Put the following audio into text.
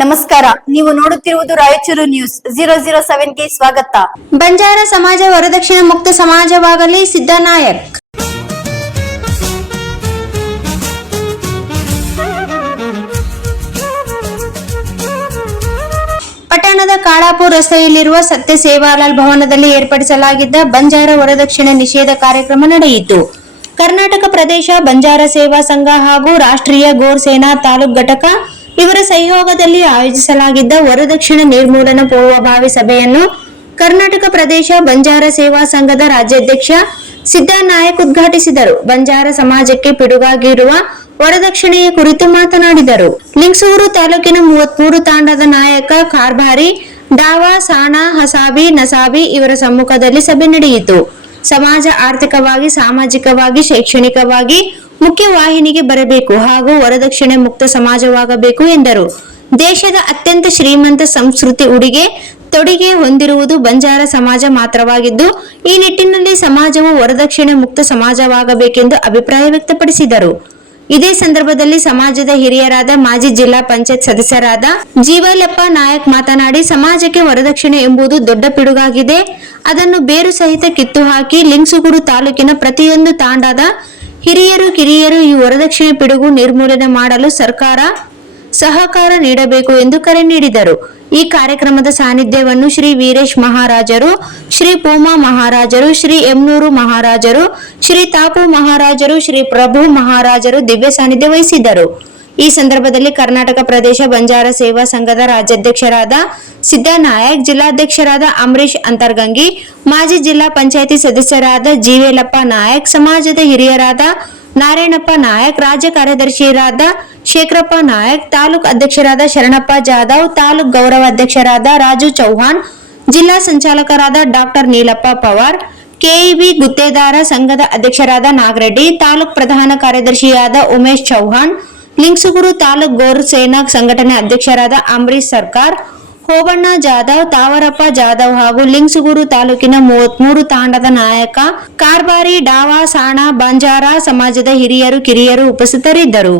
ನಮಸ್ಕಾರ, ನೀವು ನೋಡುತ್ತಿರುವುದು ರಾಯಚೂರು ನ್ಯೂಸ್ 007ಗೆ ಸ್ವಾಗತ. ಬಂಜಾರ ಸಮಾಜ ವರದಕ್ಷಿಣೆ ಮುಕ್ತ ಸಮಾಜವಾಗಲಿ ಸಿದ್ದನಾಯಕ್. ಪಟ್ಟಣದ ಕಾಳಾಪುರ ರಸ್ತೆಯಲ್ಲಿರುವ ಸತ್ಯ ಸೇವಾಲಾಲ್ ಭವನದಲ್ಲಿ ಏರ್ಪಡಿಸಲಾಗಿದ್ದ ಬಂಜಾರ ವರದಕ್ಷಿಣೆ ನಿಷೇಧ ಕಾರ್ಯಕ್ರಮ ನಡೆಯಿತು. ಕರ್ನಾಟಕ ಪ್ರದೇಶ ಬಂಜಾರ ಸೇವಾ ಸಂಘ ಹಾಗೂ ರಾಷ್ಟ್ರೀಯ ಗೋರ್ ಸೇನಾ ತಾಲೂಕು ಘಟಕ ಇವರ ಸಹಯೋಗದಲ್ಲಿ ಆಯೋಜಿಸಲಾಗಿದ್ದ ವರದಕ್ಷಿಣೆ ನಿರ್ಮೂಲನಾ ಪೂರ್ವಭಾವಿ ಸಭೆಯನ್ನು ಕರ್ನಾಟಕ ಪ್ರದೇಶ ಬಂಜಾರ ಸೇವಾ ಸಂಘದ ರಾಜ್ಯಾಧ್ಯಕ್ಷ ಸಿದ್ದನಾಯಕ್ ಉದ್ಘಾಟಿಸಿದರು. ಬಂಜಾರ ಸಮಾಜಕ್ಕೆ ಪಿಡುಗಾಗಿರುವ ವರದಕ್ಷಿಣೆಯ ಕುರಿತು ಮಾತನಾಡಿದರು. ಲಿಂಗಸೂರು ತಾಲೂಕಿನ 33 ತಾಂಡದ ನಾಯಕ ಕಾರ್ಭಾರಿ ಡಾವಾ ಸಾಣಾ ಹಸಾಬಿ ನಸಾಬಿ ಇವರ ಸಮ್ಮುಖದಲ್ಲಿ ಸಭೆ ನಡೆಯಿತು. ಸಮಾಜ ಆರ್ಥಿಕವಾಗಿ, ಸಾಮಾಜಿಕವಾಗಿ, ಶೈಕ್ಷಣಿಕವಾಗಿ ಮುಖ್ಯವಾಹಿನಿಗೆ ಬರಬೇಕು ಹಾಗೂ ವರದಕ್ಷಿಣೆ ಮುಕ್ತ ಸಮಾಜವಾಗಬೇಕು ಎಂದರು. ದೇಶದ ಅತ್ಯಂತ ಶ್ರೀಮಂತ ಸಂಸ್ಕೃತಿ ಉಡುಗೆ ತೊಡುಗೆ ಹೊಂದಿರುವುದು ಬಂಜಾರ ಸಮಾಜ ಮಾತ್ರವಾಗಿದ್ದು, ಈ ನಿಟ್ಟಿನಲ್ಲಿ ಸಮಾಜವು ವರದಕ್ಷಿಣೆ ಮುಕ್ತ ಸಮಾಜವಾಗಬೇಕೆಂದು ಅಭಿಪ್ರಾಯ ವ್ಯಕ್ತಪಡಿಸಿದರು. ಇದೇ ಸಂದರ್ಭದಲ್ಲಿ ಸಮಾಜದ ಹಿರಿಯರಾದ ಮಾಜಿ ಜಿಲ್ಲಾ ಪಂಚಾಯತ್ ಸದಸ್ಯರಾದ ಜೀವಲಪ್ಪ ನಾಯಕ್ ಮಾತನಾಡಿ, ಸಮಾಜಕ್ಕೆ ವರದಕ್ಷಿಣೆ ಎಂಬುದು ದೊಡ್ಡ ಪಿಡುಗಾಗಿದೆ. ಅದನ್ನು ಬೇರು ಸಹಿತ ಕಿತ್ತು ಹಾಕಿ ಲಿಂಗಸೂರು ತಾಲೂಕಿನ ಪ್ರತಿಯೊಂದು ತಾಂಡದ ಹಿರಿಯರು ಕಿರಿಯರು ಈ ವರದಕ್ಷಿಣೆ ಪಿಡುಗು ನಿರ್ಮೂಲನೆ ಮಾಡಲು ಸರ್ಕಾರ ಸಹಕಾರ ನೀಡಬೇಕು ಎಂದು ಕರೆ ನೀಡಿದರು. ಈ ಕಾರ್ಯಕ್ರಮದ ಸಾನ್ನಿಧ್ಯವನ್ನು ಶ್ರೀ ವೀರೇಶ್ ಮಹಾರಾಜರು, ಶ್ರೀ ಪೂಮಾ ಮಹಾರಾಜರು, ಶ್ರೀ ಎಮ್ನೂರು ಮಹಾರಾಜರು, ಶ್ರೀ ತಾಪು ಮಹಾರಾಜರು, ಶ್ರೀ ಪ್ರಭು ಮಹಾರಾಜರು ದಿವ್ಯ ಸಾನ್ನಿಧ್ಯ ವಹಿಸಿದ್ದರು. ಈ ಸಂದರ್ಭದಲ್ಲಿ ಕರ್ನಾಟಕ ಪ್ರದೇಶ ಬಂಜಾರ ಸೇವಾ ಸಂಘದ ರಾಜ್ಯಾಧ್ಯಕ್ಷರಾದ ಸಿದ್ದನಾಯಕ್, ಜಿಲ್ಲಾಧ್ಯಕ್ಷರಾದ ಅಂಬರೀಶ್ ಅಂತರ್ಗಂಗಿ, ಮಾಜಿ ಜಿಲ್ಲಾ ಪಂಚಾಯಿತಿ ಸದಸ್ಯರಾದ ಜೀವೇಲಪ್ಪ ನಾಯಕ್, ಸಮಾಜದ ಹಿರಿಯರಾದ ನಾರಾಯಣಪ್ಪ ನಾಯಕ್, ರಾಜ್ಯ ಕಾರ್ಯದರ್ಶಿಯರಾದ ಶೇಖರಪ್ಪ ನಾಯಕ್, ತಾಲೂಕು ಅಧ್ಯಕ್ಷರಾದ ಶರಣಪ್ಪ ಜಾಧವ್, ತಾಲೂಕು ಗೌರವ ಅಧ್ಯಕ್ಷರಾದ ರಾಜು ಚೌಹಾಣ್, ಜಿಲ್ಲಾ ಸಂಚಾಲಕರಾದ ಡಾಕ್ಟರ್ ನೀಲಪ್ಪ ಪವಾರ್, ಕೆಇಬಿ ಗುತ್ತೇದಾರ ಸಂಘದ ಅಧ್ಯಕ್ಷರಾದ ನಾಗರೆಡ್ಡಿ, ತಾಲೂಕು ಪ್ರಧಾನ ಕಾರ್ಯದರ್ಶಿಯಾದ ಉಮೇಶ್ ಚೌಹಾಣ್, ಲಿಂಗಸೂರು ತಾಲೂಕು ಗೋರ್ ಸೇನಾ ಸಂಘಟನೆ ಅಧ್ಯಕ್ಷರಾದ ಅಂಬರೀಶ್ ಸರ್ಕಾರ್, ಹೋಬಣ್ಣ ಜಾಧವ್, ತಾವರಪ್ಪ ಜಾಧವ್ ಹಾಗೂ ಲಿಂಗಸೂರು ತಾಲೂಕಿನ 33 ತಾಂಡದ ನಾಯಕ ಕಾರ್ಬಾರಿ ಡಾವಾ ಸಾಣಾ ಬಂಜಾರ ಸಮಾಜದ ಹಿರಿಯರು ಕಿರಿಯರು ಉಪಸ್ಥಿತರಿದ್ದರು.